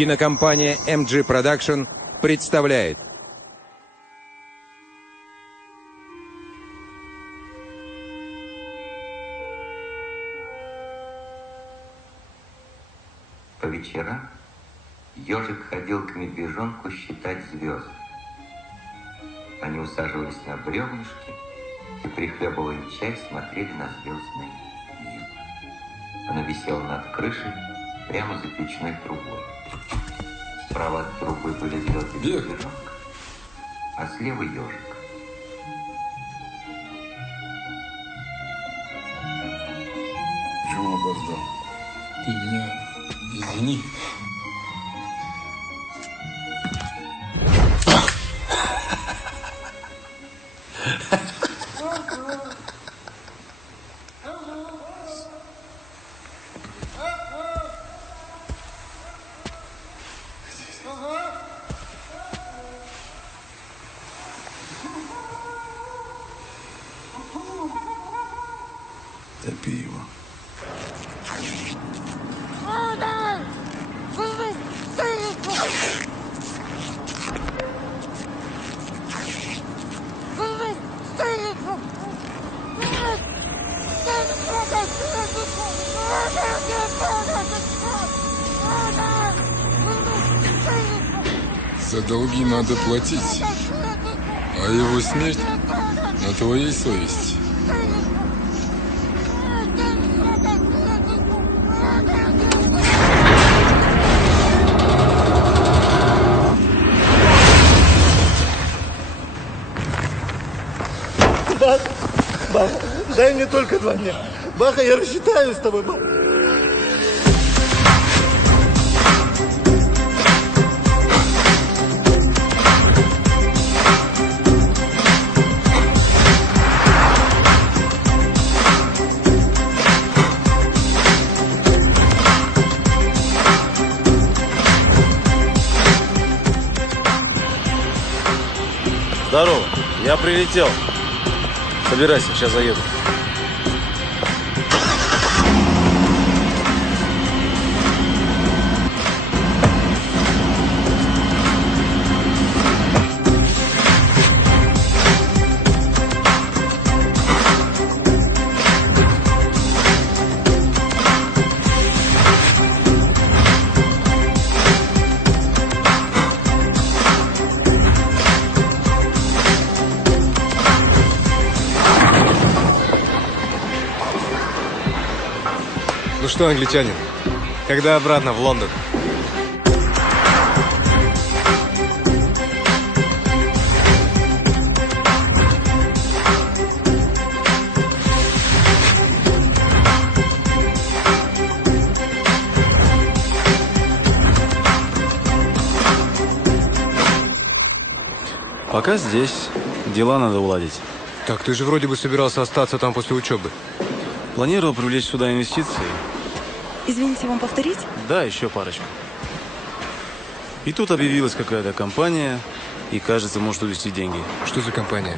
Кинокомпания MG Production представляет. По вечерам ежик ходил к медвежонку считать звезды. Они усаживались на бревнышке и, прихлебывая чай, смотрели на звездное небо. Оно висело над крышей прямо за печной трубой. Справа от трубы были звезды медвежонка, а слева ежик. Чего опоздал? Ты меня извини. Топи его. За долги надо платить, а его смерть на твоей совести. Баха, дай мне только 2 дня. Баха, я рассчитаюсь с тобой, Баха. Здорово, я прилетел. Собирайся, сейчас заеду. Ну что, англичанин, когда обратно в Лондон? Пока здесь. Дела надо уладить. Так, ты же вроде бы собирался остаться там после учебы. Планировал привлечь сюда инвестиции. Извините, вам повторить? Да, еще парочку. И тут объявилась какая-то компания, и, кажется, может увезти деньги. Что за компания?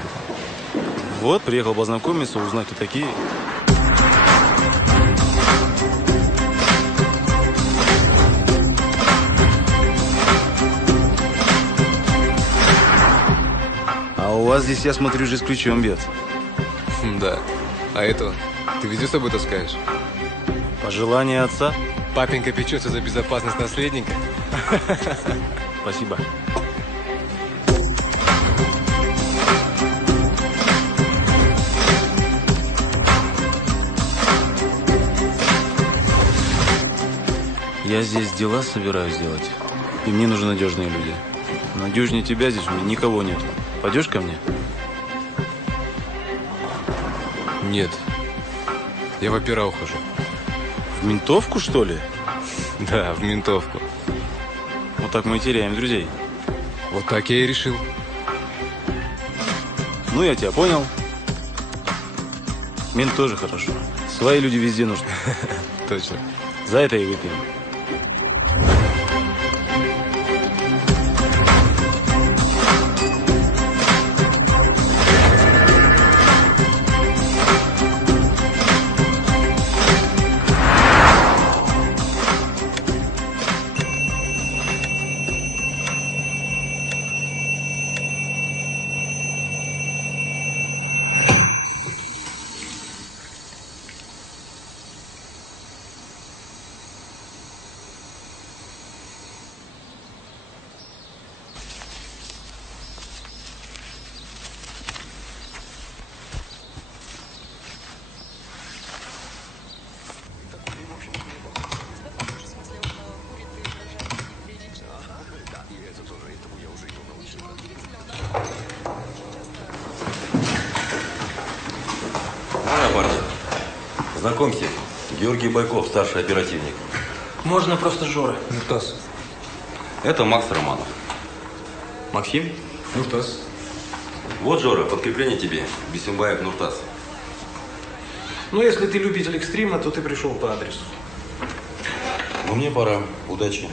Вот, приехал познакомиться, узнать, кто такие. А у вас здесь, я смотрю, же с ключом бьет. Да. А этого ты везде с собой таскаешь? Пожелание отца? Папенька печется за безопасность наследника. Спасибо. Я здесь дела собираюсь делать, и мне нужны надежные люди. Надежнее тебя здесь у меня никого нет. Пойдешь ко мне? Нет. Я в опера ухожу. В ментовку, что ли? Да, в ментовку. Вот так мы и теряем друзей. Вот так я и решил. Ну, я тебя понял. Мент тоже хорошо. Свои люди везде нужны. Точно. За это и выпьем. Знакомься, Георгий Байков, старший оперативник. Можно просто Жора. Нуртас. Это Макс Романов. Максим? Нуртас. Вот, Жора, подкрепление тебе. Бисимбаев Нуртас. Ну, если ты любитель экстрима, то ты пришел по адресу. Ну, мне пора. Удачи.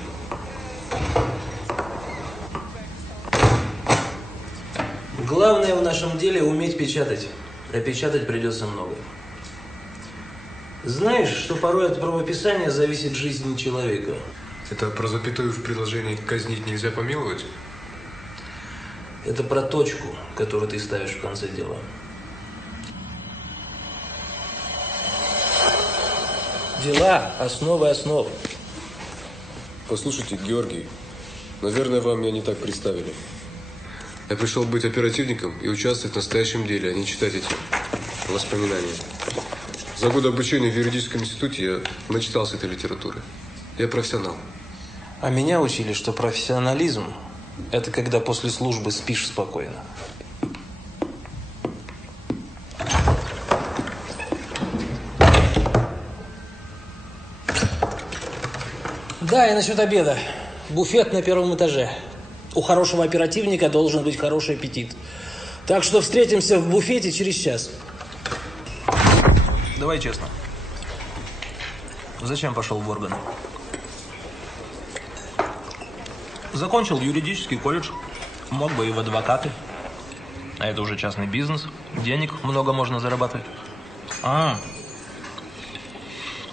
Главное в нашем деле уметь печатать. А печатать придется много. Знаешь, что порой от правописания зависит жизнь человека? Это про запятую в предложении «казнить нельзя помиловать»? Это про точку, которую ты ставишь в конце дела. Дела – основы основ. Послушайте, Георгий, наверное, вам меня не так представили. Я пришел быть оперативником и участвовать в настоящем деле, а не читать эти воспоминания. За годы обучения в юридическом институте я начитался этой литературы. Я профессионал. А меня учили, что профессионализм – это когда после службы спишь спокойно. Да, и насчет обеда. Буфет на первом этаже. У хорошего оперативника должен быть хороший аппетит. Так что встретимся в буфете через час. Давай честно. Зачем пошел в органы? Закончил юридический колледж. Мог бы и в адвокаты. А это уже частный бизнес. Денег много можно зарабатывать.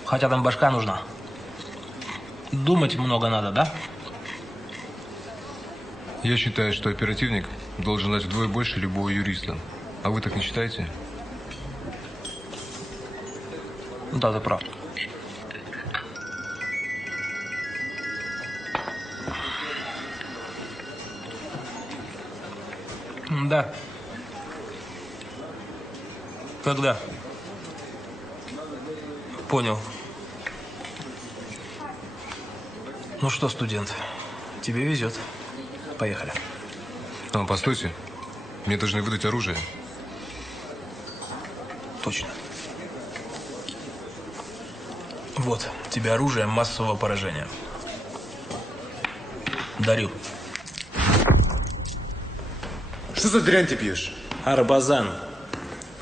Хотя там башка нужна. Думать много надо, да? Я считаю, что оперативник должен дать вдвое больше любого юриста. А вы так не считаете? Да, ты прав. Да. Когда? Понял. Ну что, студент, тебе везет. Поехали. Постойте. Мне должны выдать оружие. Точно. Вот, тебе оружие массового поражения. Дарю. Что за дрянь ты пьешь? Арбазан.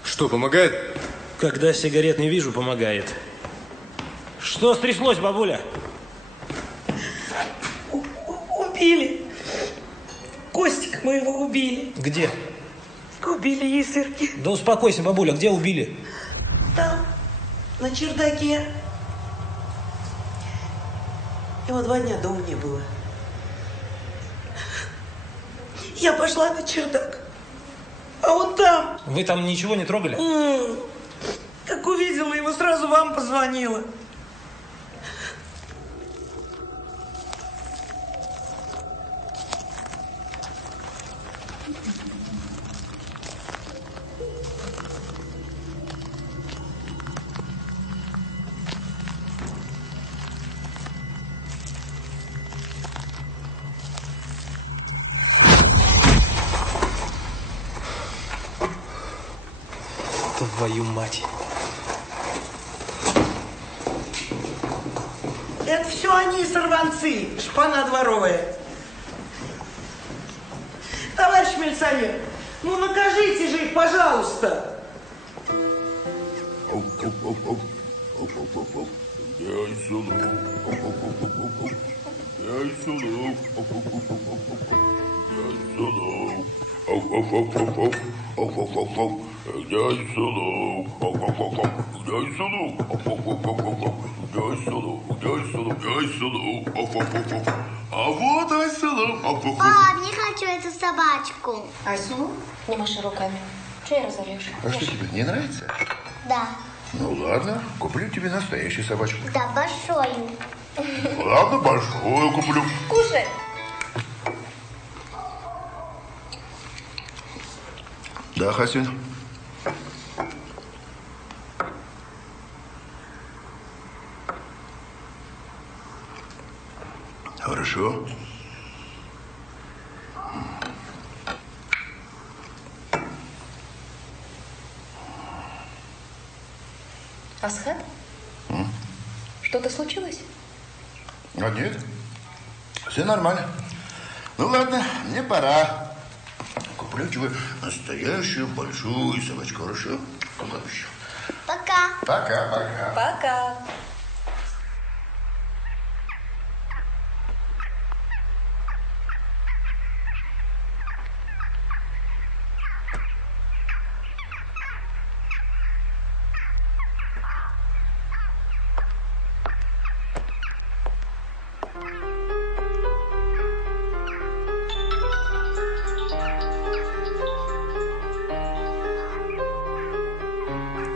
Что, помогает? Когда сигарет не вижу, помогает. Что стряслось, бабуля? Убили. Костика моего убили. Где? Убили Есырки. Да успокойся, бабуля, где убили? Там, на чердаке. Его 2 дня дома не было. Я пошла на чердак. А он там. Вы там ничего не трогали? Как увидела его, сразу вам позвонила. Твою мать. Это все они, сорванцы, шпана дворовая. Товарищ милиционер, ну накажите же их, пожалуйста. А вот Айсулу. Пап, не хочу эту собачку. Айсулу? Не маши руками. Что я разорешь? А что тебе, не нравится? Да. Ну ладно, куплю тебе настоящую собачку. Да, большую. Ладно, большую куплю. Кушай. Да, Хасин? Хорошо. Асхат? Что-то случилось? А нет, все нормально. Ну ладно, мне пора. Куплю тебе настоящую большую собачку, хорошо? Пока еще. Пока. Пока. Пока.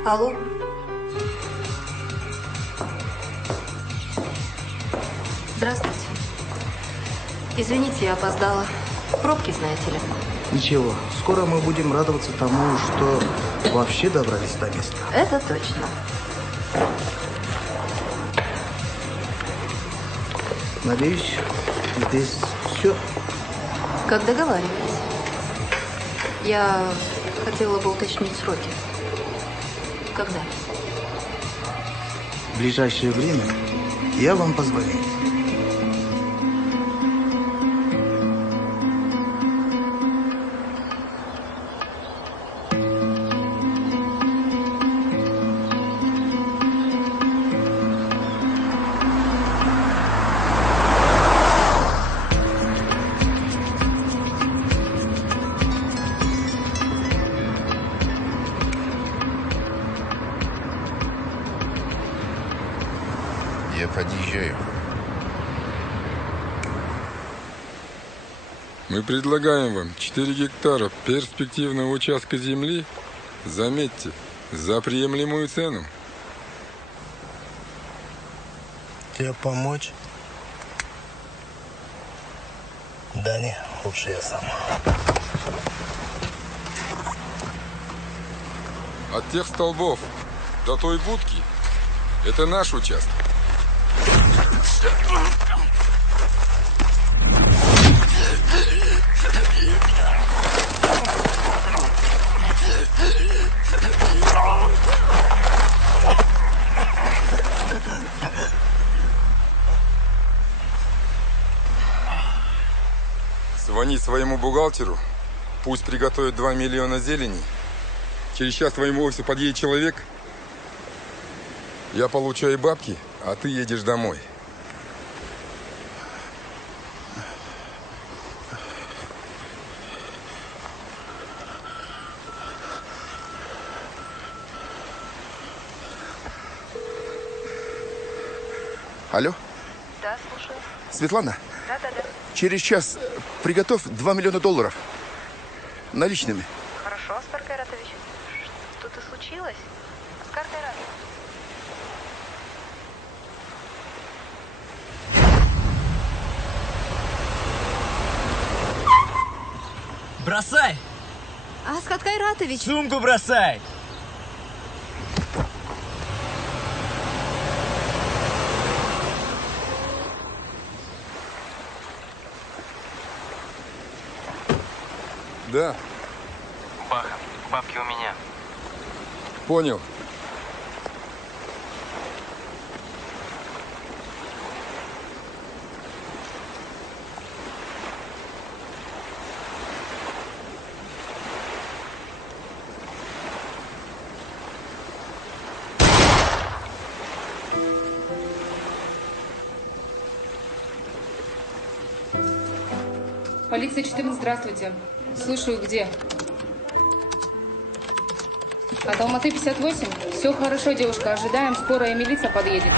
Алло. Здравствуйте. Извините, я опоздала. Пробки, знаете ли. Ничего, скоро мы будем радоваться тому, что вообще добрались до места. Это точно. Надеюсь, здесь все. Как договаривались. Я хотела бы уточнить сроки. Когда? В ближайшее время я вам позвоню. Я подъезжаю. Мы предлагаем вам 4 гектара перспективного участка земли, заметьте, за приемлемую цену. Тебе помочь? Да не, лучше я сам. От тех столбов до той будки – это наш участок. Звони своему бухгалтеру, пусть приготовит 2 миллиона зелени. Через час к твоему офису подъедет человек. Я получаю бабки, а ты едешь домой. Алло? Да, слушаю. Светлана? Да. Через час приготовь 2 миллиона долларов. Наличными. Хорошо, Аскар Кайратович. Что-то случилось? Аскар Кайратович. Бросай! Аскар Кайратович! Сумку бросай! Да. Баха, бабки у меня. Понял. Полиция 14, здравствуйте. Слушаю, где? От Алматы 58? Все хорошо, девушка, ожидаем, скоро и милиция подъедет.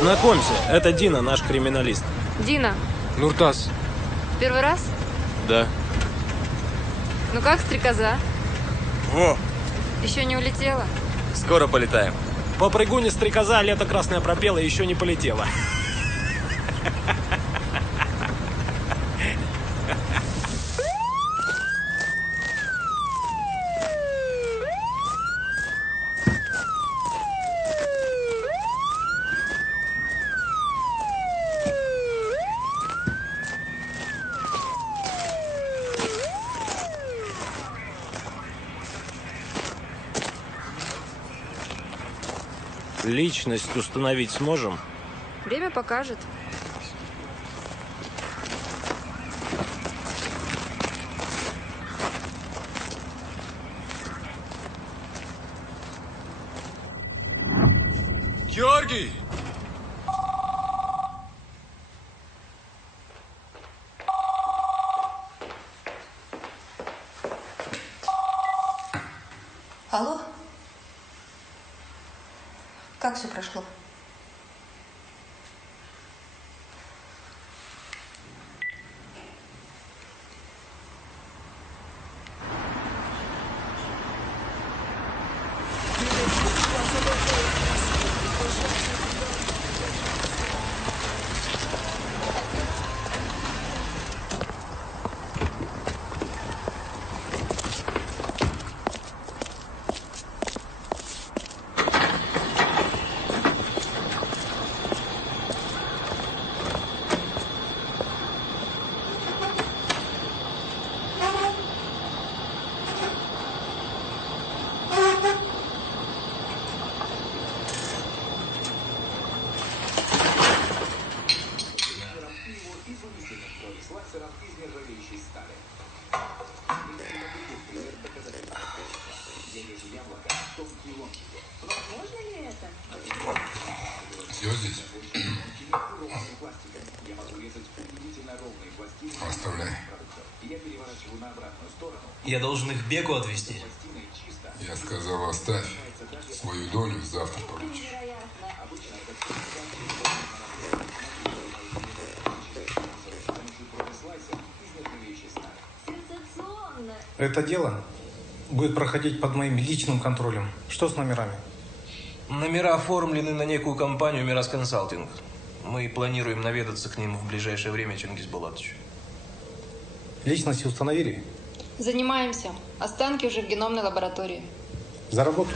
Знакомься, это Дина, наш криминалист. Дина, Нуртас. первый раз? Да. Ну как стрекоза? Во, Еще не улетела? скоро полетаем. По прыгуне стрекоза лето красное пропела и еще не полетела. Личность установить сможем? Время покажет. Георгий! Алло? Как все прошло? Все здесь? Оставляй. Я должен их Беку отвезти. Я сказал, оставь. Свою долю завтра получишь. Это дело будет проходить под моим личным контролем. Что с номерами? Номера оформлены на некую компанию «Мирас Консалтинг». Мы планируем наведаться к ним в ближайшее время, Чингис Булатович. Личности установили? Занимаемся. Останки уже в геномной лаборатории. За работу.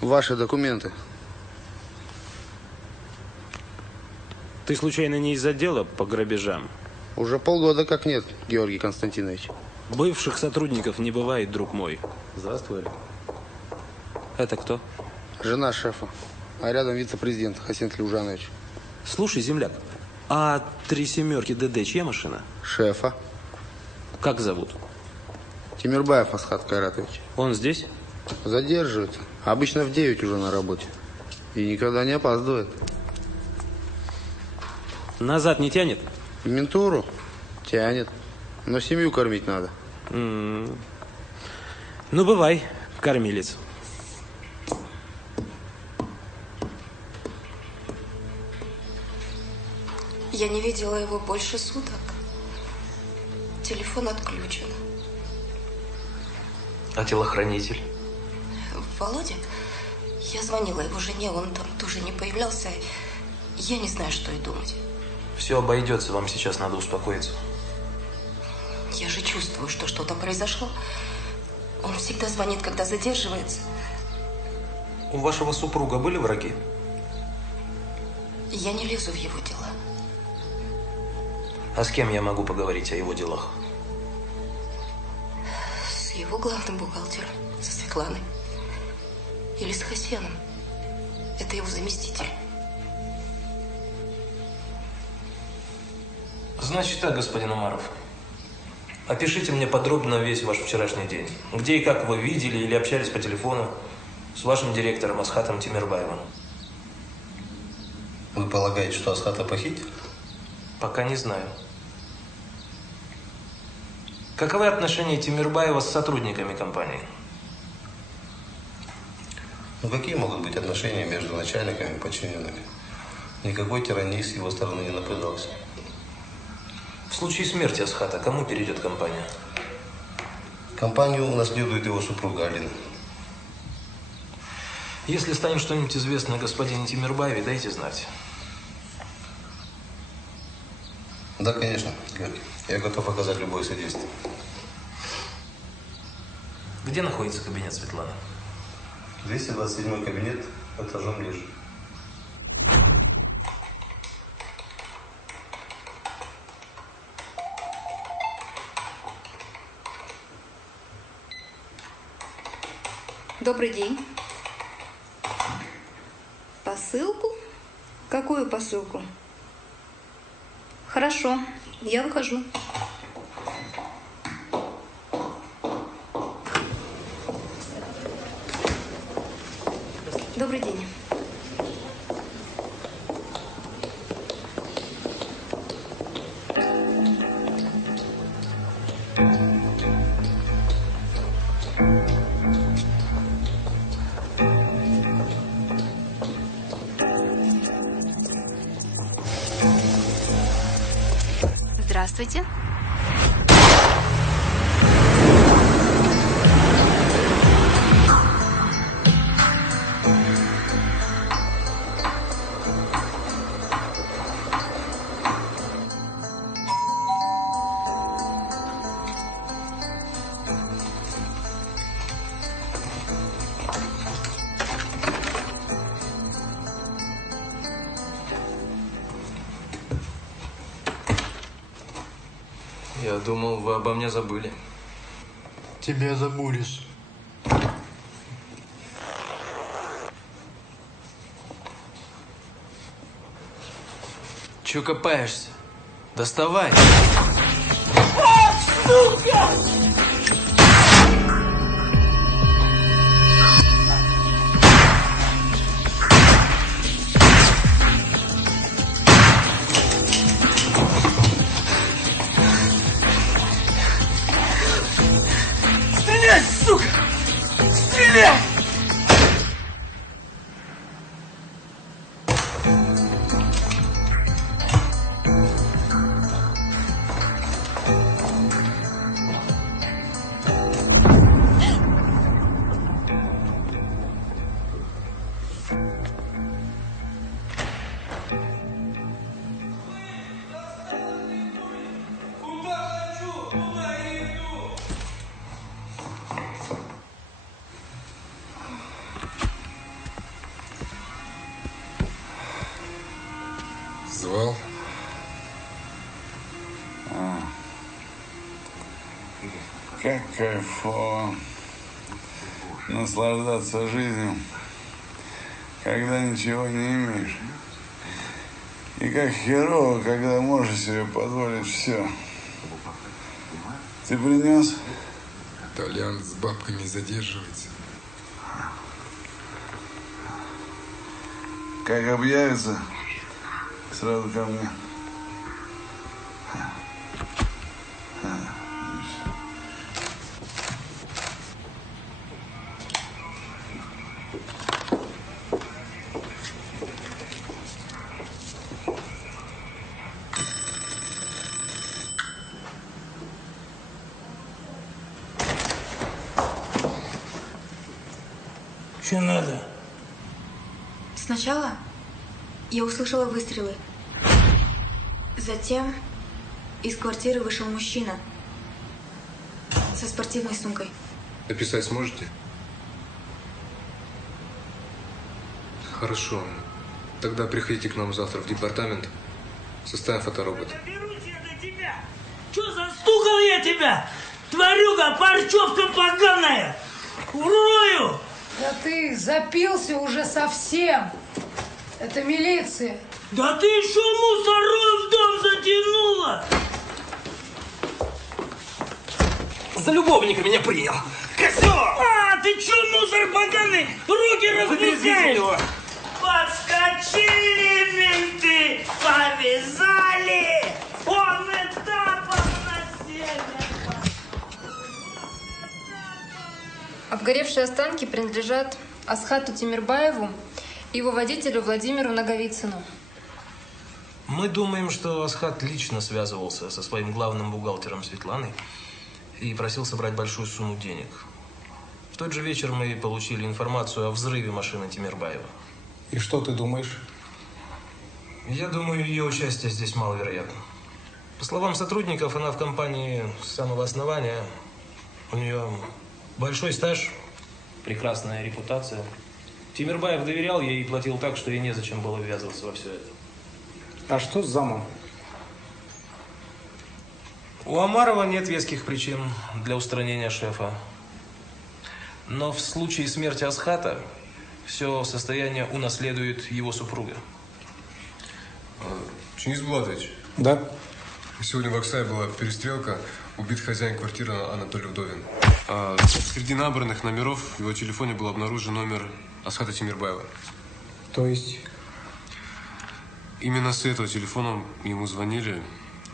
Ваши документы. Ты случайно не из отдела по грабежам? Уже полгода как нет, Георгий Константинович. Бывших сотрудников не бывает, друг мой. Здравствуй. Это кто? Жена шефа. А рядом вице-президент Хасен Тлюжанович. Слушай, земляк, а 3 семерки ДД чья машина? Шефа. Как зовут? Тимирбаев Асхат Кайратович. Он здесь? Задерживается. Обычно в 9 уже на работе. И никогда не опаздывает. Назад не тянет? В ментуру? Тянет. Но семью кормить надо. Ну, бывай, кормилец. Я не видела его больше суток. Телефон отключен. А телохранитель? Володя, я звонила его жене, он там тоже не появлялся. Я не знаю, что и думать. Все обойдется, вам сейчас надо успокоиться. Я же чувствую, что что-то произошло. Он всегда звонит, когда задерживается. У вашего супруга были враги? Я не лезу в его дела. А с кем я могу поговорить о его делах? С его главным бухгалтером, со Светланой. Или с Хасеном. Это его заместитель. Значит так, господин Умаров. Опишите мне подробно весь ваш вчерашний день. Где и как вы видели или общались по телефону с вашим директором Асхатом Тимирбаевым? Вы полагаете, что Асхата похитили? Пока не знаю. Каковы отношения Тимирбаева с сотрудниками компании? Ну какие могут быть отношения между начальниками и подчиненными? Никакой тирании с его стороны не наблюдалось. В случае смерти Асхата кому перейдет компания? Компанию унаследует его супруга Алина. Если станет что-нибудь известно о господине Тимирбаеве, дайте знать. Да, конечно, Георгий. Я готов оказать любое содействие. Где находится кабинет Светланы? 227 кабинет, этажом ниже. Добрый день. Посылку? Какую посылку? Хорошо, я выхожу. Добрый день. Здравствуйте. Я думал, вы обо мне забыли. Тебя забудешь. Чё копаешься? Доставай! А, сука! Стреляй, сука! Стреляй! Звал? Как кайфово наслаждаться жизнью, когда ничего не имеешь. И как херово, когда можешь себе позволить все. Ты принес? Толян с бабками задерживается. Как объявится, сразу ко мне. Что надо? Сначала я услышала выстрелы. Затем из квартиры вышел мужчина со спортивной сумкой. Написать сможете? Хорошо. Тогда приходите к нам завтра в департамент. Составим фоторобот. Че застукал я тебя? Тварюга, парчевка поганая! Урою! Да ты запился уже совсем. Это милиция. Да ты еще мусоров в дом затянула! За любовника меня принял. Козел! А, ты че, мусор поганый? Руки распускай! Подскочили менты, повязали! Он этапом на север! Обгоревшие останки принадлежат Асхату Тимирбаеву и его водителю Владимиру Наговицыну. Мы думаем, что Асхат лично связывался со своим главным бухгалтером Светланой и просил собрать большую сумму денег. В тот же вечер мы получили информацию о взрыве машины Тимирбаева. И что ты думаешь? Я думаю, ее участие здесь маловероятно. По словам сотрудников, она в компании с самого основания. У нее большой стаж, прекрасная репутация. Тимирбаев доверял ей и платил так, что ей незачем было ввязываться во все это. А что с замом? У Омарова нет веских причин для устранения шефа. Но в случае смерти Асхата все состояние унаследует его супруга. Чингис Булатович. Да? Сегодня в Аксае была перестрелка. Убит хозяин квартиры Анатолий Вдовин. Среди набранных номеров в его телефоне был обнаружен номер Асхата Тимирбаева. То есть? Именно с этого телефона ему звонили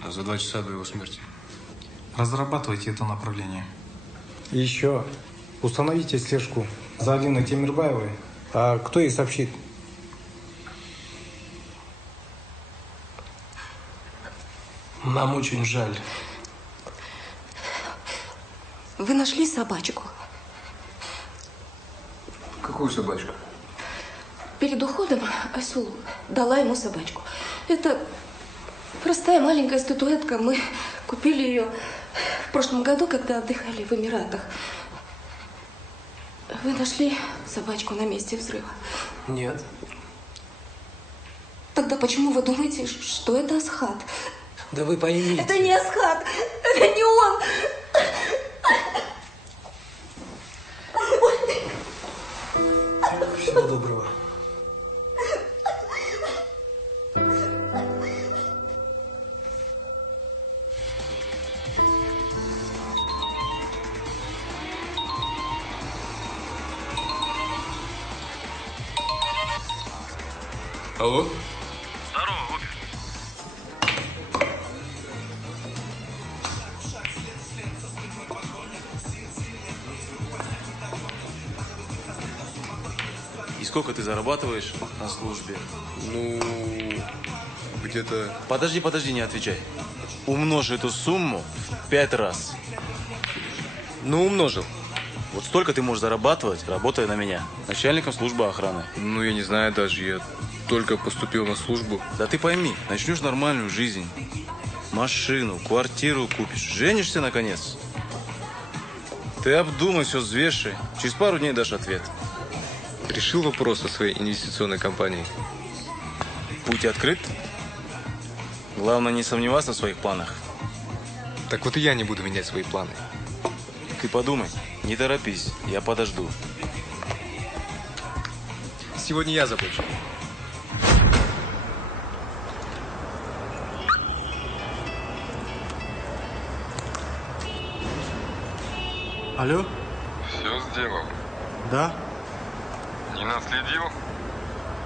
за 2 часа до его смерти. Разрабатывайте это направление. И еще установите слежку за Алиной Тимирбаевой. А кто ей сообщит? Нам очень жаль. Вы нашли собачку? Какую собачку? Перед уходом Айсул дала ему собачку. Это простая маленькая статуэтка. Мы купили ее в прошлом году, когда отдыхали в Эмиратах. Вы нашли собачку на месте взрыва? Нет. Тогда почему вы думаете, что это Асхат? Да вы поймите. Это не Асхат! Это не он! Всего доброго. Алло? Здорово, Вовик. И сколько ты зарабатываешь на службе? Ну, где-то... Подожди, не отвечай. Умножь эту сумму в 5 раз. Ну, умножил. Вот столько ты можешь зарабатывать, работая на меня, начальником службы охраны. Ну, я не знаю даже, я только поступил на службу. Да ты пойми, начнешь нормальную жизнь. Машину, квартиру купишь, женишься наконец. Ты обдумай, все взвешивай. Через пару дней дашь ответ. Решил вопрос о своей инвестиционной компании. Путь открыт. Главное, не сомневаться в своих планах. Так вот и я не буду менять свои планы. Ты подумай, не торопись, я подожду. Сегодня я заплачу. Алло? Все сделал. Да? Не наследил?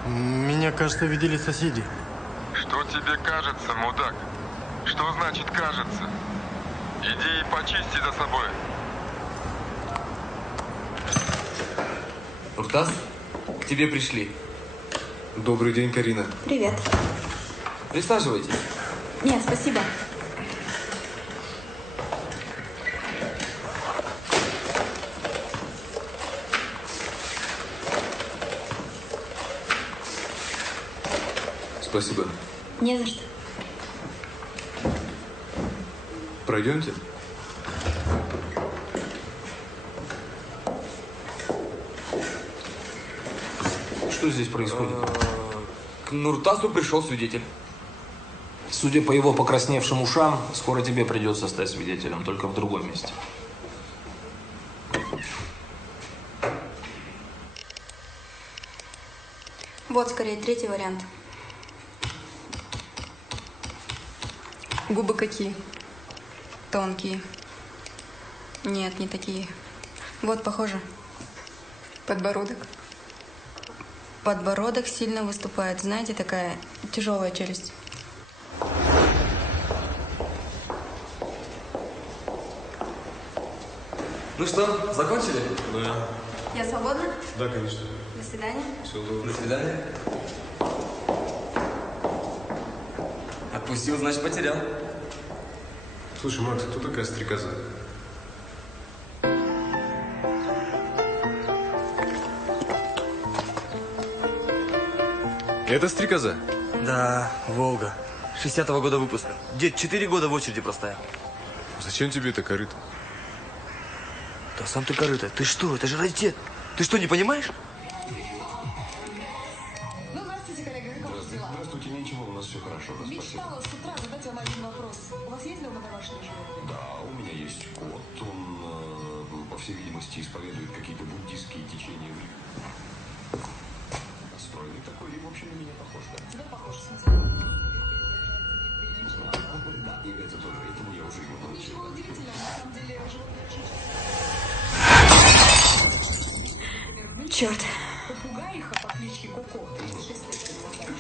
Меня, кажется, видели соседи. Что тебе кажется, мудак? Что значит кажется? Иди и почисти за собой. Нуртас, к тебе пришли. Добрый день, Карина. Привет. Присаживайтесь. Нет, спасибо. Спасибо. Не за что. Пройдемте? Что здесь происходит? К Нуртасу пришел свидетель. Судя по его покрасневшим ушам, скоро тебе придется стать свидетелем, только в другом месте. Вот, скорее, третий вариант. Губы какие? Тонкие. Нет, не такие. Вот, похоже. Подбородок. Подбородок сильно выступает. Знаете, такая тяжелая челюсть. Ну что, закончили? Да. Я свободна? Да, конечно. До свидания. Всего доброго. До свидания. Отпустил, значит, потерял. Слушай, Макс, кто такая стрекоза? Это стрекоза? Да, Волга. 60-го года выпуска. Дед 4 года в очереди простоял. Зачем тебе это корыто? Да сам ты корыто. Ты что? Это же раритет. Ты что, не понимаешь? Здравствуйте, коллега. Как у вас дела? Здравствуйте, ничего, у нас все хорошо, да, спасибо. Мечтала с утра задать вам один вопрос. У вас есть дома домашние животные? Да, у меня есть кот. Он, по всей видимости, исповедует какие-то буддистские течения. Стройный такой, и, в общем, на меня похож, да. Тебя похож, в смысле? Да, и это тоже, этому я уже его научил. Ничего удивительного, на самом деле, животные очень часто. Черт. Попугаиха по кличке Коко 36 лет назад.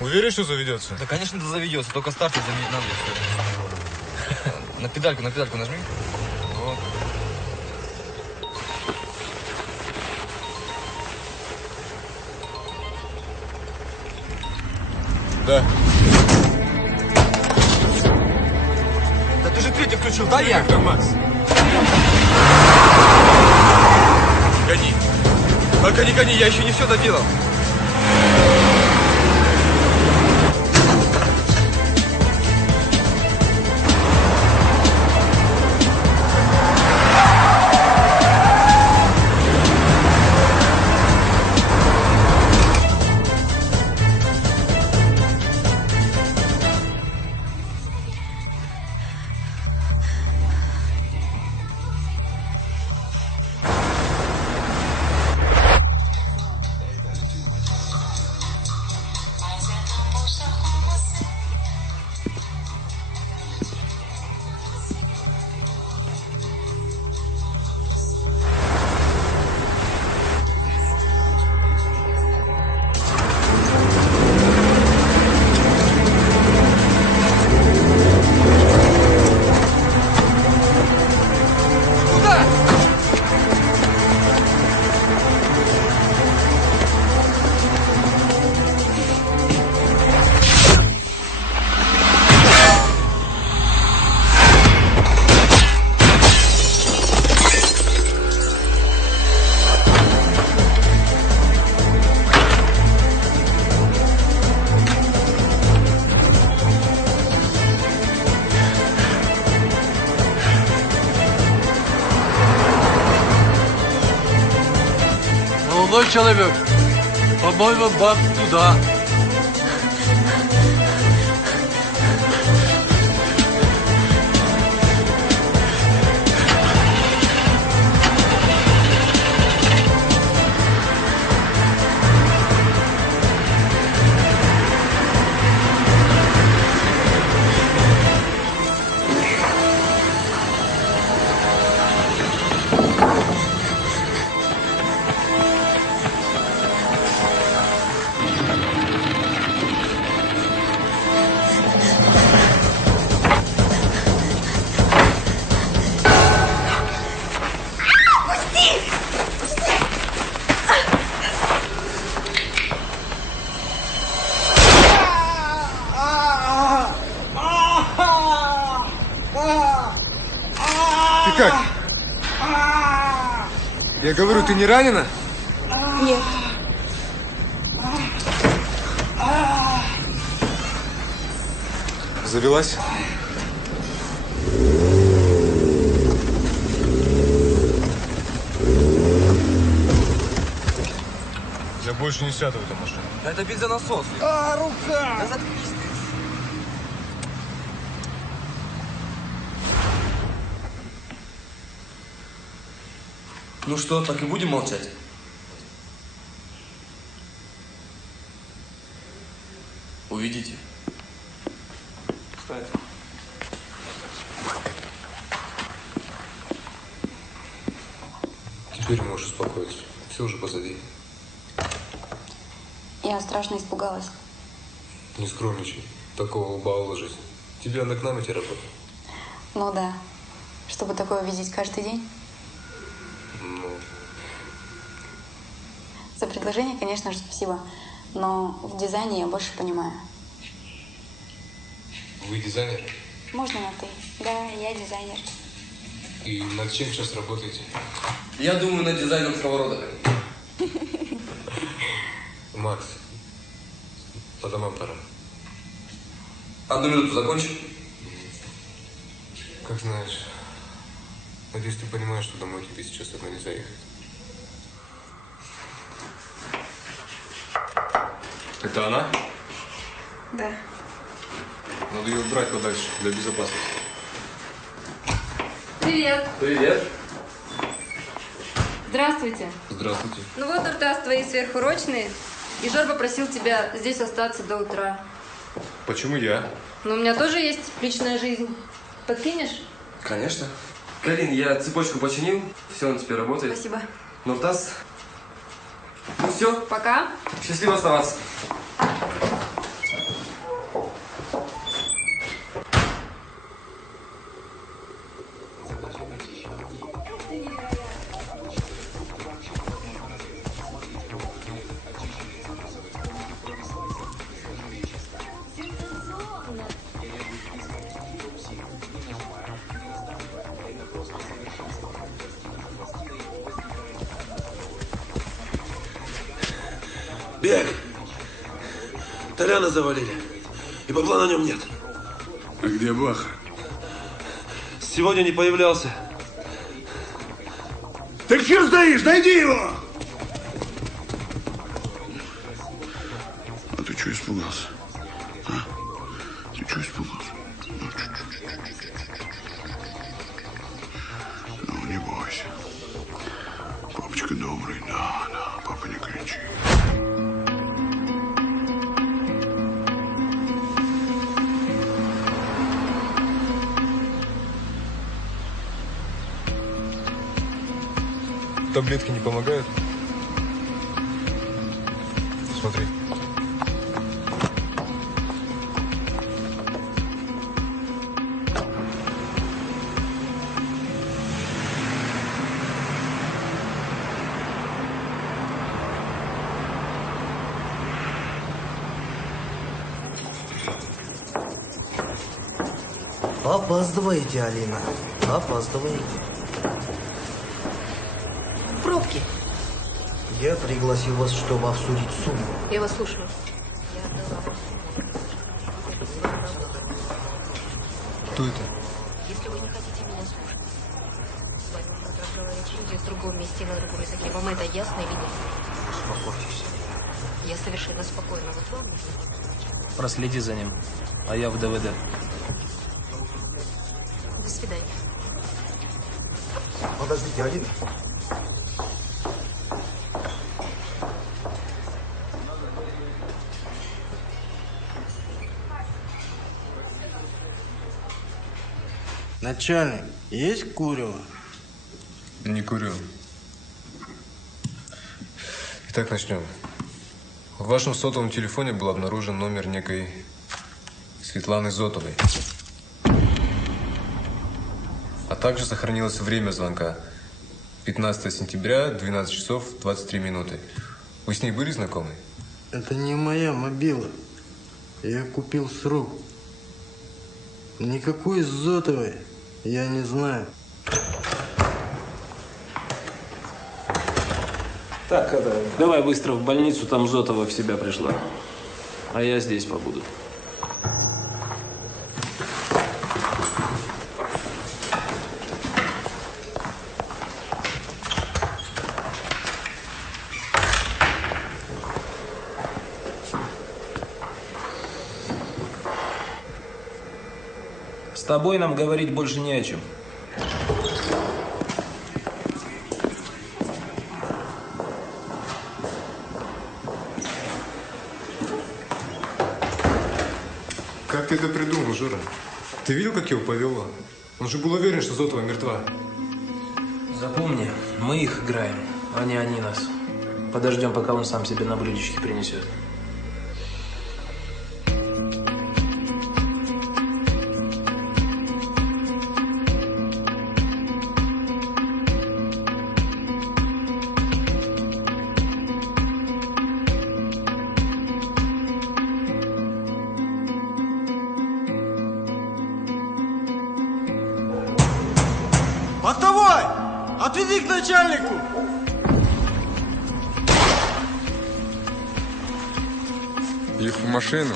Уверен, что заведется? Да, конечно, это заведется. Только стартер заменить надо. На педальку нажми. Вот. Да. Да ты же третий включил, да, я? Как Макс? Гони. Только не гони, я еще не все доделал. Молодой человек, по-моему, вам туда. Ты как? Я говорю, ты не ранена? Нет. Завелась? Я больше не сяду в эту машину. Это бензонасос. Рука! Да заткнись ты. Ну что, так и будем молчать? Увидите. Кстати. Теперь можешь успокоиться. Все уже позади. Я страшно испугалась. Не скромничай. Такого убавила жизнь. Тебе надо к нам идти работать. Ну да. Чтобы такое видеть каждый день. Ну, За предложение, конечно же, спасибо. Но в дизайне я больше понимаю. вы дизайнер? Можно на «ты»? Да, я дизайнер. И над чем сейчас работаете? Я думаю над дизайном сковородок. Макс, по домам пора. 1 минуту закончим. Как знаешь. Надеюсь, ты понимаешь, что домой тебе сейчас одна не заехать. Это она? Да. Надо ее убрать подальше, для безопасности. Привет. Привет. Здравствуйте. Здравствуйте. Ну вот УрТАСС твои сверхурочные. И Жор попросил тебя здесь остаться до утра. Почему я? Но у меня тоже есть личная жизнь. Подкинешь? Конечно. Карин, я цепочку починил. Все, он теперь работает. Спасибо. УрТАСС. Ну все. Пока. Счастливо оставаться. Бег! Толяна завалили. И бабла на нем нет. А где Баха? Сегодня не появлялся. Ты че стоишь? Найди его! А ты что испугался? А? Ты что испугался? Ну, не бойся. Папочка добрый, да, папа не кричи. Таблетки не помогают? Смотри. Опаздываете, Алина. Опаздываете. Пробки. Я пригласил вас, чтобы обсудить сумму. Я вас слушаю. Кто это? Если вы не хотите меня слушать, с вами будет разговаривать люди в другом месте на другом языке. Вам это ясно или нет? Успокойтесь. Я совершенно спокойна. Вот вам нужно. Проследи за ним, а я в ДВД. До свидания. Подождите, Алина. Начальник, есть курево? Не курю. Итак, начнем. В вашем сотовом телефоне был обнаружен номер некой Светланы Зотовой. А также сохранилось время звонка. 15 сентября, 12 часов 23 минуты. Вы с ней были знакомы? Это не моя мобила. Я купил с рук. Никакой Зотовой я не знаю. Так, давай быстро в больницу, там Зотова в себя пришла. А я здесь побуду. С тобой нам говорить больше не о чем. Как ты это придумал, Жора? Ты видел, как его повело? Он же был уверен, что Зотова мертва. Запомни, мы их играем, а не они нас. Подождем, пока он сам себе на блюдечке принесет. Мостовой! Отведи к начальнику! Их в машину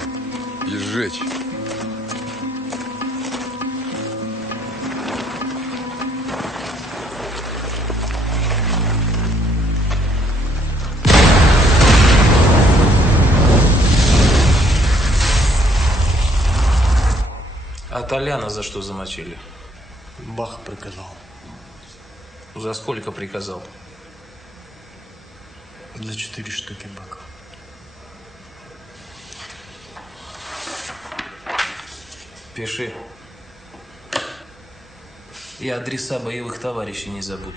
и сжечь. А Толяна за что замочили? Бах приказал. За сколько приказал? За 4 штуки баков. Пиши. И адреса боевых товарищей не забудь.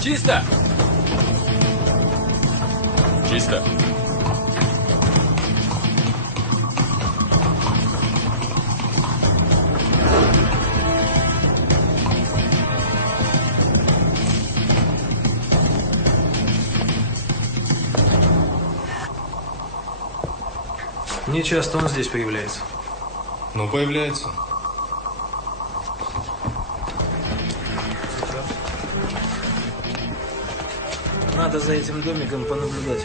Чисто! Чисто. Не часто он здесь появляется. Но появляется. Надо за этим домиком понаблюдать.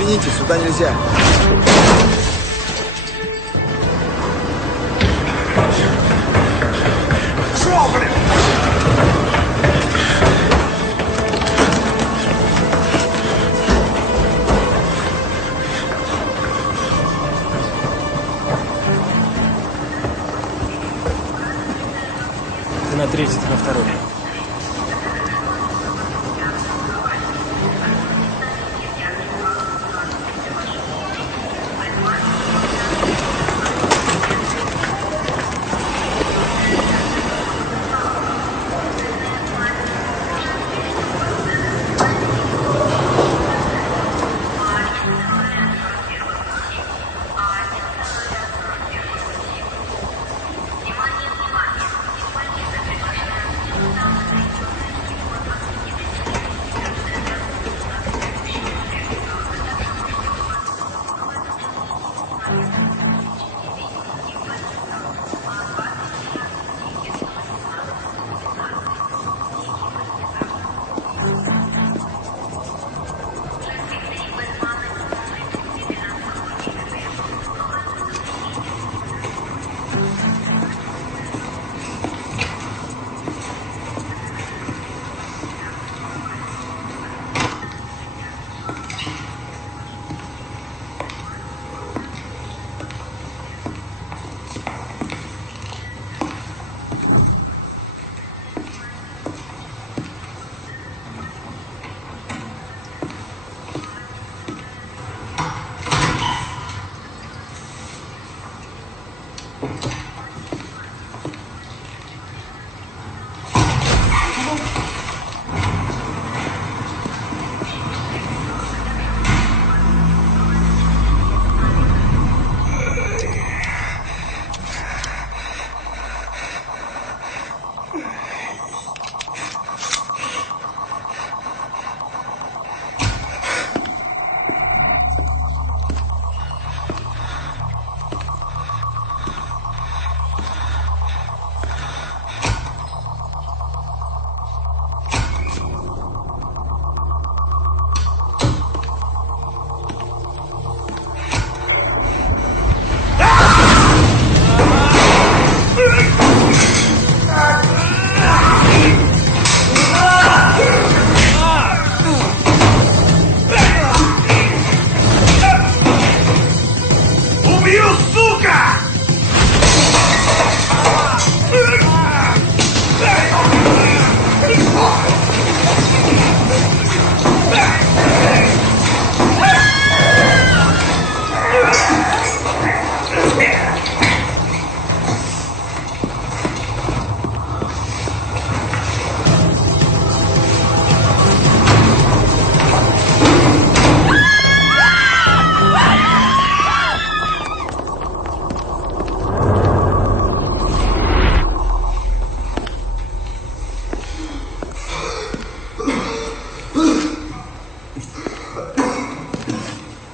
Извините, сюда нельзя. Шел, блин! Ты на третий, ты на второй.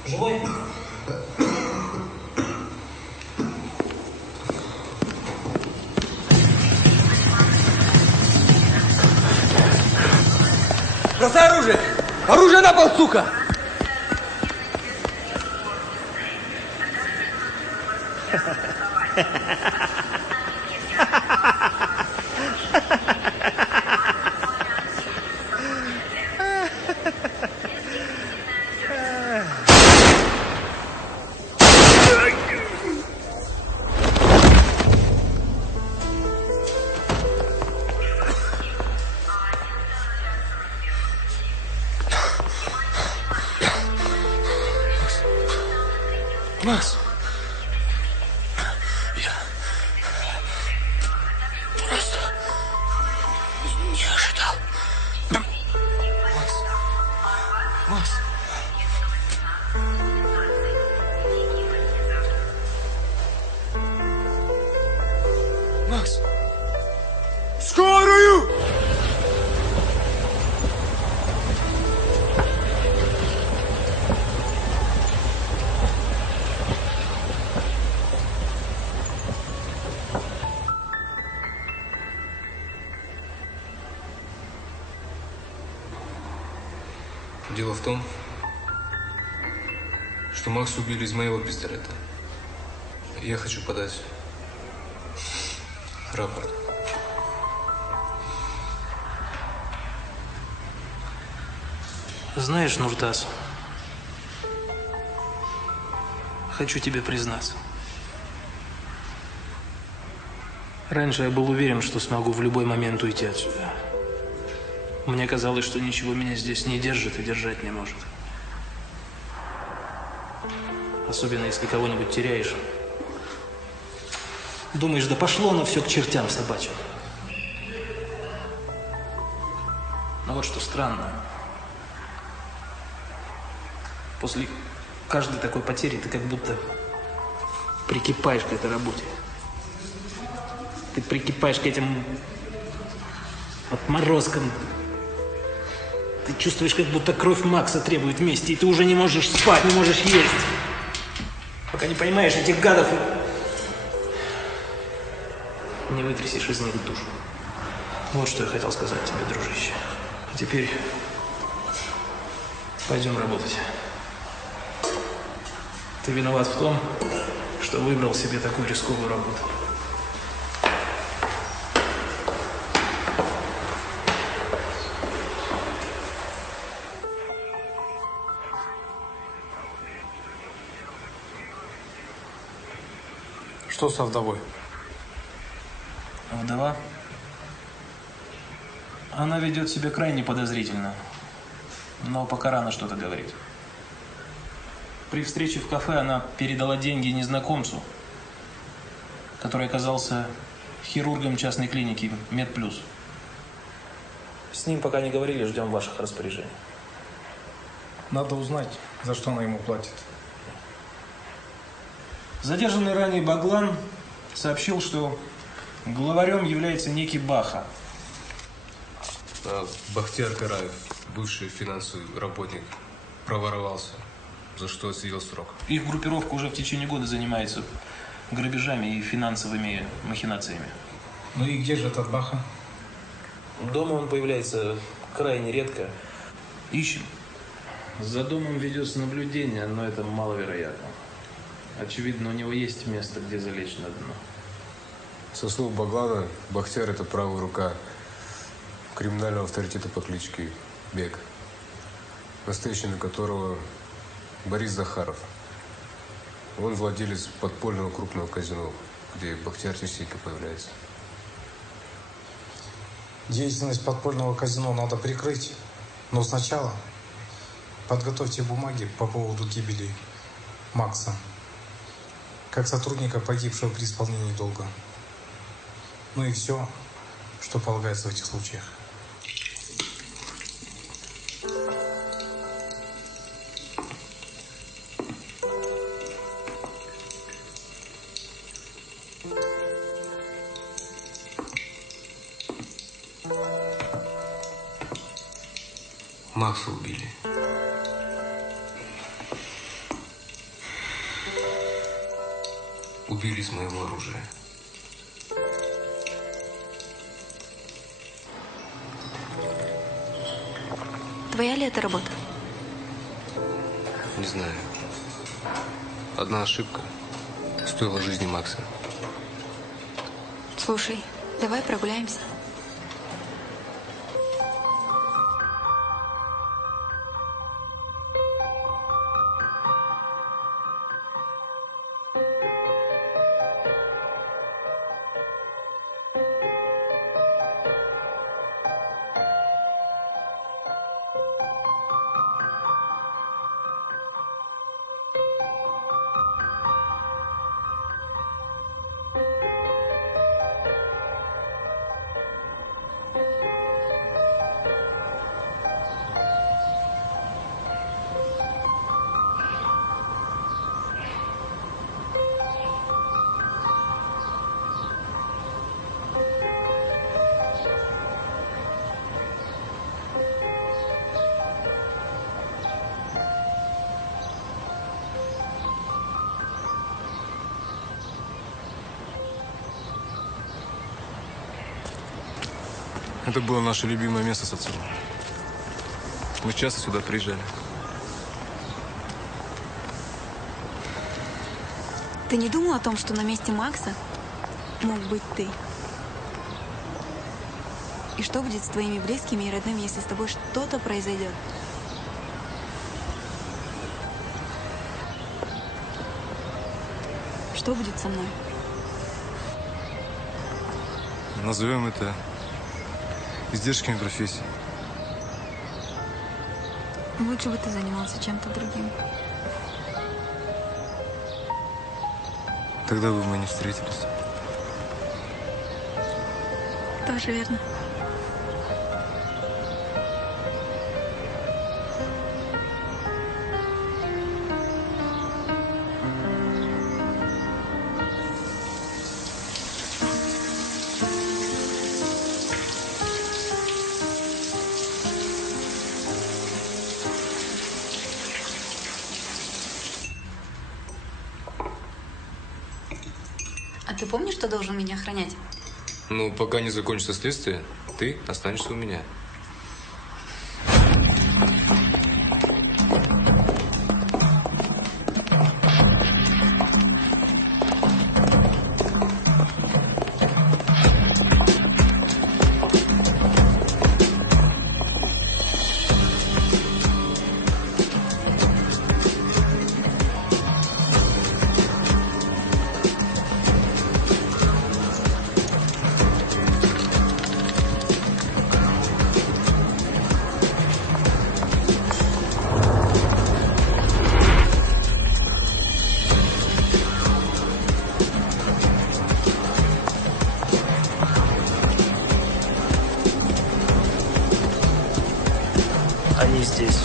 Живой? Бросай оружие! Оружие на пол, сука! Макс, я просто не ожидал. Макс. Макс. Скорую! Дело в том, что Макса убили из моего пистолета. Я хочу подать рапорт. Знаешь, Нуртас, хочу тебе признаться. Раньше я был уверен, что смогу в любой момент уйти отсюда. Мне казалось, что ничего меня здесь не держит и держать не может. Особенно, если кого-нибудь теряешь. Думаешь, да пошло оно все к чертям собачьим. Но вот что странно. После каждой такой потери ты как будто прикипаешь к этой работе. Ты прикипаешь к этим отморозкам. Ты чувствуешь, как будто кровь Макса требует мести, и ты уже не можешь спать, не можешь есть. Пока не поймаешь этих гадов и не вытрясешь из них душу. Вот что я хотел сказать тебе, дружище. А теперь пойдем работать. Ты виноват в том, что выбрал себе такую рисковую работу. Что со вдовой? Вдова? Она ведет себя крайне подозрительно, но пока рано что-то говорит. При встрече в кафе она передала деньги незнакомцу, который оказался хирургом частной клиники Медплюс. С ним пока не говорили, ждем ваших распоряжений. Надо узнать, за что она ему платит. Задержанный ранее Баглан сообщил, что главарем является некий Баха. Бахтияр Караев, бывший финансовый работник, проворовался, за что отсидел срок. Их группировка уже в течение года занимается грабежами и финансовыми махинациями. Ну и где же этот Баха? Дома он появляется крайне редко. Ищем. За домом ведется наблюдение, но это маловероятно. Очевидно, у него есть место, где залечь на дно. Со слов Баглана, Бахтияр – это правая рука криминального авторитета по кличке Бег, настоящий имя которого Борис Захаров. Он владелец подпольного крупного казино, где Бахтияр частенько появляется. Деятельность подпольного казино надо прикрыть. Но сначала подготовьте бумаги по поводу гибели Макса, как сотрудника, погибшего при исполнении долга. Ну и все, что полагается в этих случаях. Макса убили. Убили из моего оружия. Твоя ли это работа? Не знаю. Одна ошибка стоила жизни Макса. Слушай, давай прогуляемся. Это было наше любимое место с отцом. Мы часто сюда приезжали. Ты не думал о том, что на месте Макса мог быть ты? И что будет с твоими близкими и родными, если с тобой что-то произойдет? Что будет со мной? Назовем это издержками профессии. Лучше бы ты занимался чем-то другим. Тогда бы мы не встретились. Тоже верно. А ты помнишь, что должен меня охранять? Ну, пока не закончится следствие, ты останешься у меня. Они здесь.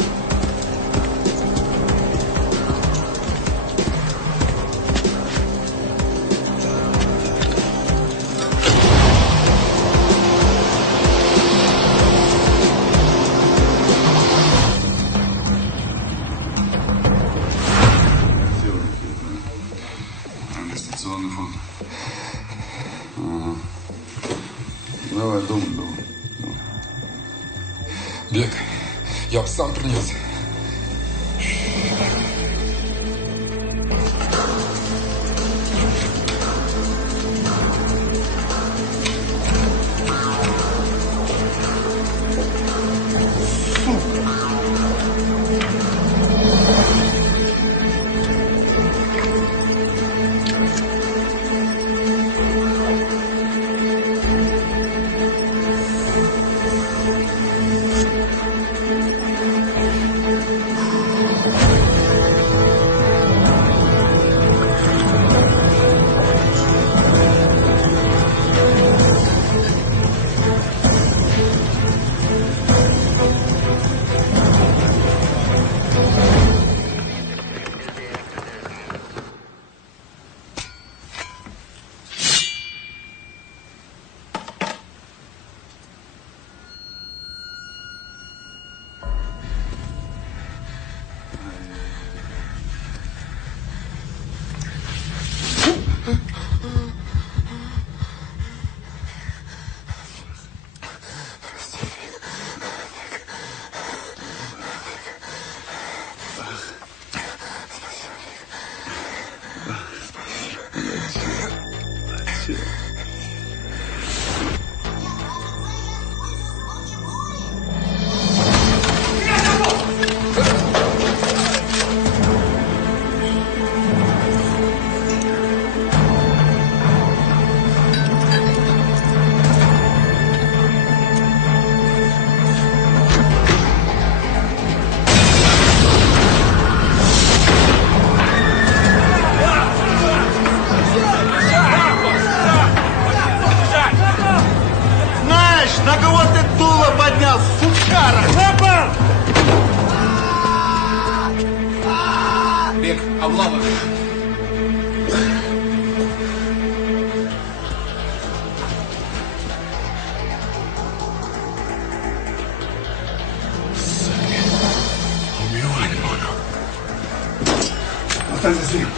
Инвестиционный фонд. Ага. Давай, думай. Бег, я бы сам принес. облава. Убивать буду. Останься с ним.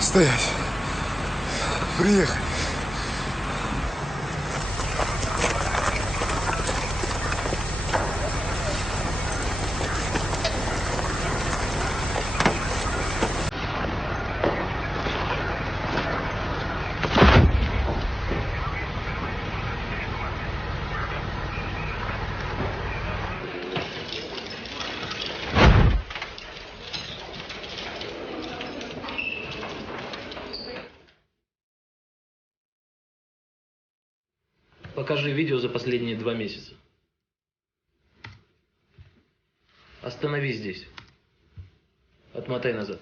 Стоять. Приехали. Покажи видео за последние 2 месяца. Останови здесь. Отмотай назад.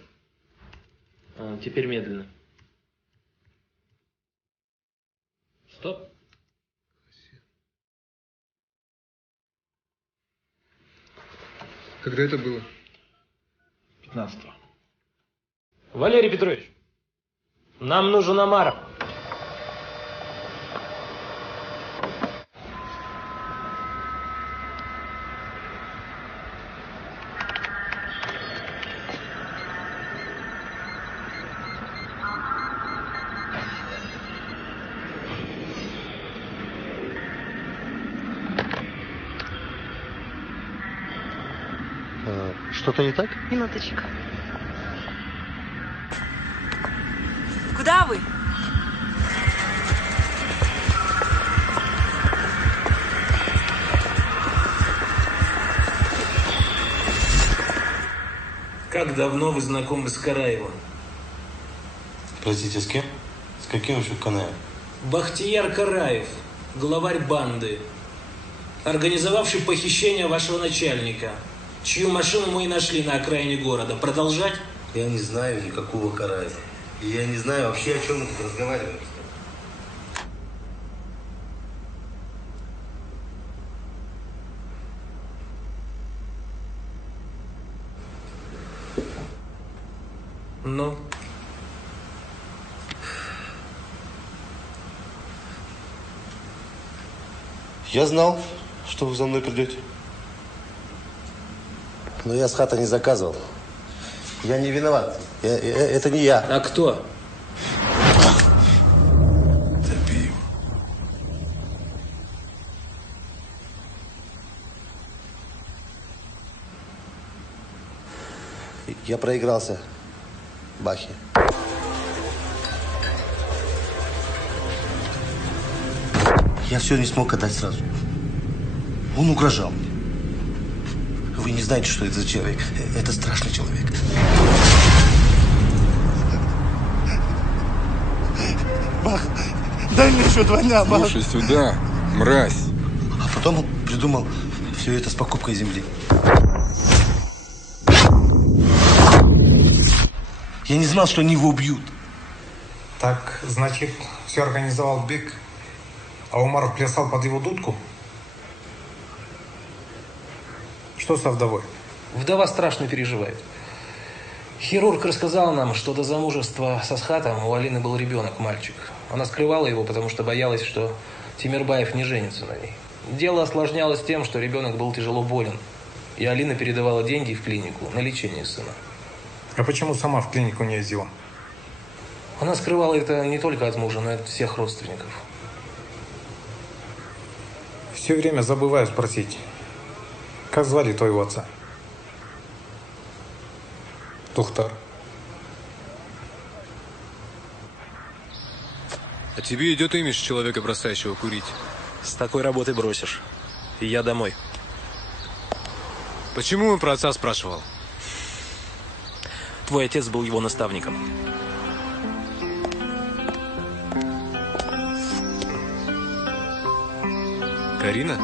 Теперь медленно. Стоп. Когда это было? 15-го. Валерий Петрович, нам нужен Омар. Что-то не так? Минуточку. Куда вы? Как давно вы знакомы с Караевым? Простите, с кем? С каким еще Канаем? Бахтияр Караев, главарь банды, организовавший похищение вашего начальника, чью машину мы и нашли на окраине города. Продолжать? Я не знаю никакого Караева. И я не знаю вообще, о чем мы тут разговариваем. Ну? Я знал, что вы за мной придете. Но я Асхата не заказывал. Я не виноват. Это не я. А кто? Добей его. Я проигрался Бахе. Я все не смог отдать сразу. Он угрожал мне. Вы не знаете, что это за человек. Это страшный человек. Бах, дай мне еще 2 дня, Бах. Слушай сюда, мразь. А потом он придумал все это с покупкой земли. Я не знал, что они его убьют. Так, значит, все организовал Бек, а Умар плясал под его дудку? Что со вдовой? Вдова страшно переживает. Хирург рассказал нам, что до замужества с Асхатом у Алины был ребенок, мальчик. Она скрывала его, потому что боялась, что Тимирбаев не женится на ней. Дело осложнялось тем, что ребенок был тяжело болен, и Алина передавала деньги в клинику на лечение сына. А почему сама в клинику не ездила? Она скрывала это не только от мужа, но и от всех родственников. Все время забываю спросить, как звали твоего отца? Тухтар. А тебе идет имидж человека, бросающего курить. С такой работы бросишь. И я домой. Почему он про отца спрашивал? Твой отец был его наставником. Карина?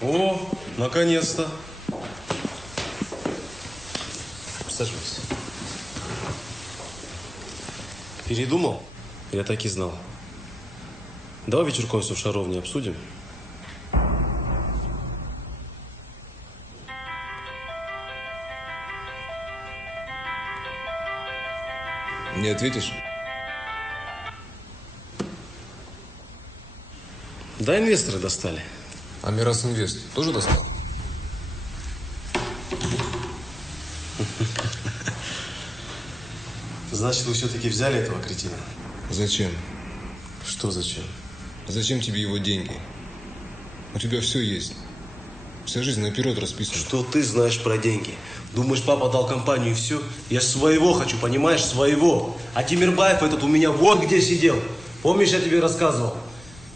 О, наконец-то. Сажусь. Передумал? Я так и знал. Давай вечерком все в шаровне обсудим. Не ответишь? Да, инвесторы достали. А Мирас Инвест тоже достал? Значит, вы все-таки взяли этого кретина? Зачем? Что зачем? Зачем тебе его деньги? У тебя все есть. Вся жизнь наперед расписана. Что ты знаешь про деньги? Думаешь, папа дал компанию и все? Я ж своего хочу, понимаешь? Своего. А Тимирбаев этот у меня вот где сидел. Помнишь, я тебе рассказывал,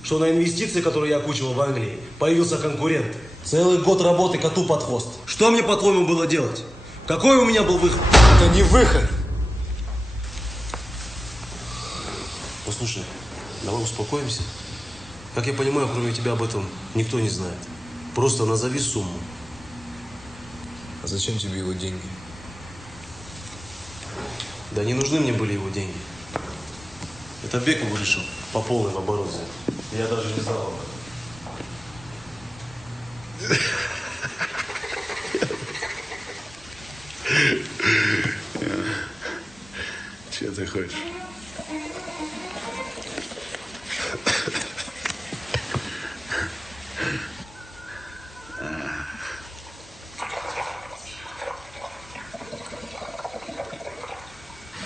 что на инвестиции, которые я окучивал в Англии, появился конкурент. Целый год работы коту под хвост. Что мне, по-твоему, было делать? Какой у меня был выход? Это не выход. Послушай, давай успокоимся. Как я понимаю, кроме тебя об этом никто не знает. Просто назови сумму. А зачем тебе его деньги? Да не нужны мне были его деньги. Это Беков решил по полной в оборот взять. Я даже не знал об этом. Че ты хочешь?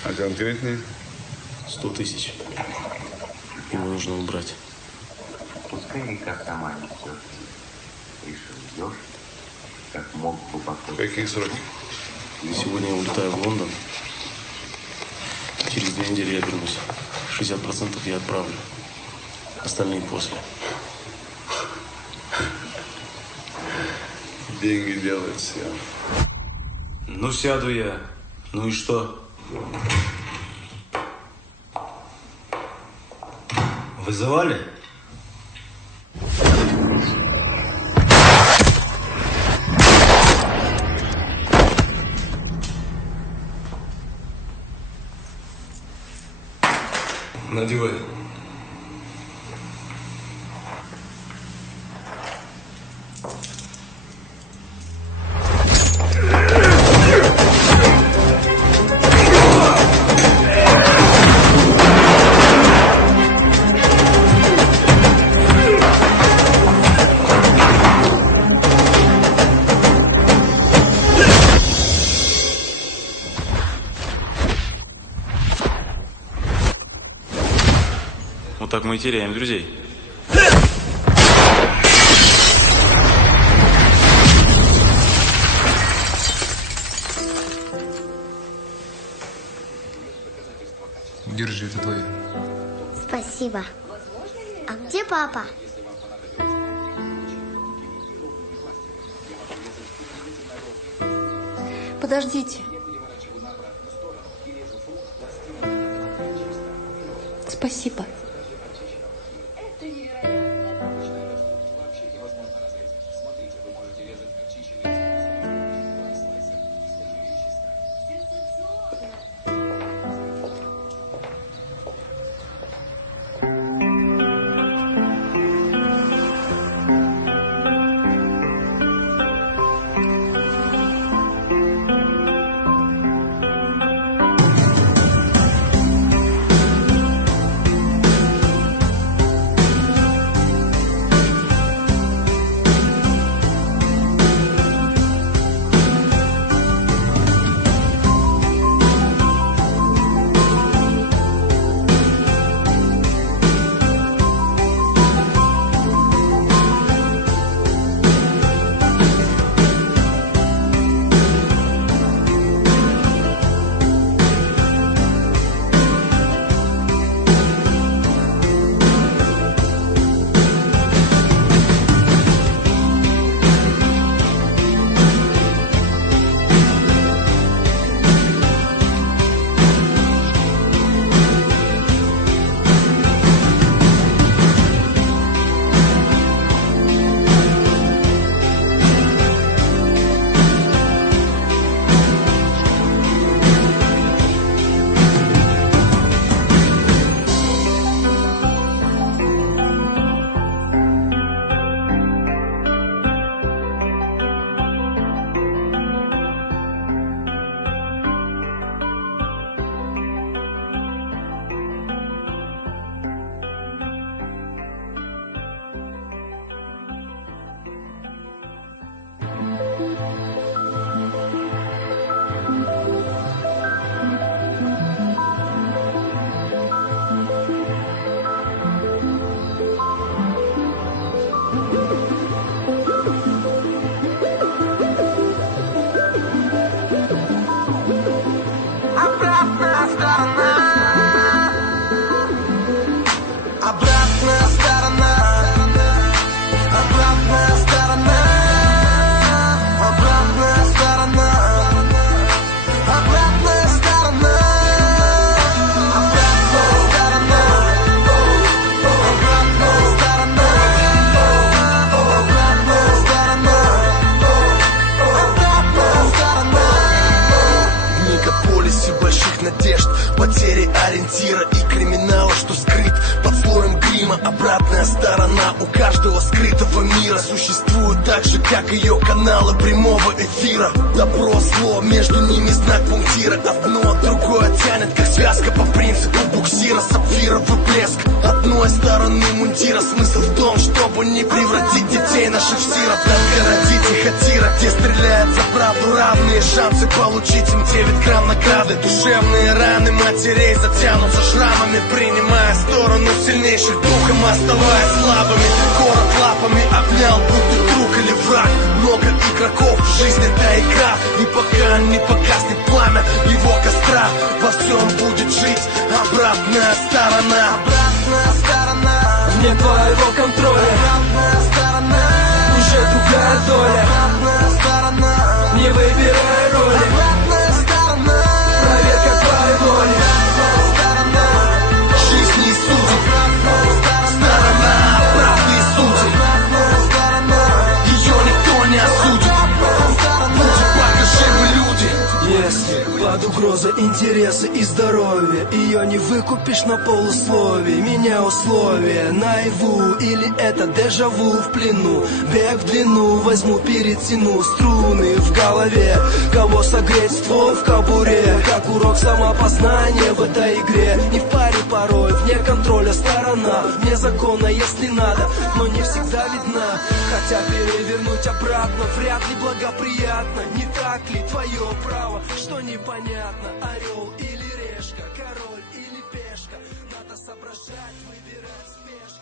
А конкретнее? 100 тысяч. Его нужно убрать. Пускай река сама несет. Лишь ждешь, как мог бы покой. Какие сроки? Сегодня я улетаю в Лондон. Через 2 недели я вернусь. 60% я отправлю. Остальные после. Деньги делают все. Ну, сяду я. Ну и что? Вызывали? Надевай. Вот так мы и теряем друзей. Держи, это твое. Спасибо. А где папа? Подождите. Спасибо. криминала, что скрыт под слоем грима. Обратная сторона у каждого скрытого мира существует так же, как ее каналы прямого эфира. Добро, зло, между ними знак пунктира. Одно от другое тянет, как связка по принципу буксира. Сапфировый блеск одной стороны мундира. Смысл в том, чтобы не превратить детей наших в сирот. Отгородить их от тира, где стреляют за правду. Равные шансы получить им 9 грамм награды. Душевные раны матерей затянутся шрамами, принимая сторону сильнейших духом, оставаясь слабыми. Город лапами обнял, будто друг или враг. Много игроков, жизнь это игра. И пока не погаснет пламя его костра, во всем будет жить обратная сторона. Обратная сторона вне твоего контроля. Обратная сторона уже другая доля. Обратная сторона не выбирай роли. Обратная сторона проверка твоей воли. Обратная сторона жизнь не судит. Обратная сторона правды и судит. Обратная сторона ее никто не осудит. Будьте пока живы люди. Если под угрозой интересы и здоровье, ее не выкупишь на полусловие. Меня условия наяву, или это дежаву в плену. Бег в длину, возьму, перетяну струны в голове. Кого согреть, ствол в кобуре. Как урок самопознания в этой игре. Не в паре порой, вне контроля сторона. Вне закона, если надо, но не всегда видна. Хотя перевернуть обратно вряд ли благоприятно. Не так ли твое право, что непонятно? Орел или решка, король или пешка. Надо соображать, выбирать спешки.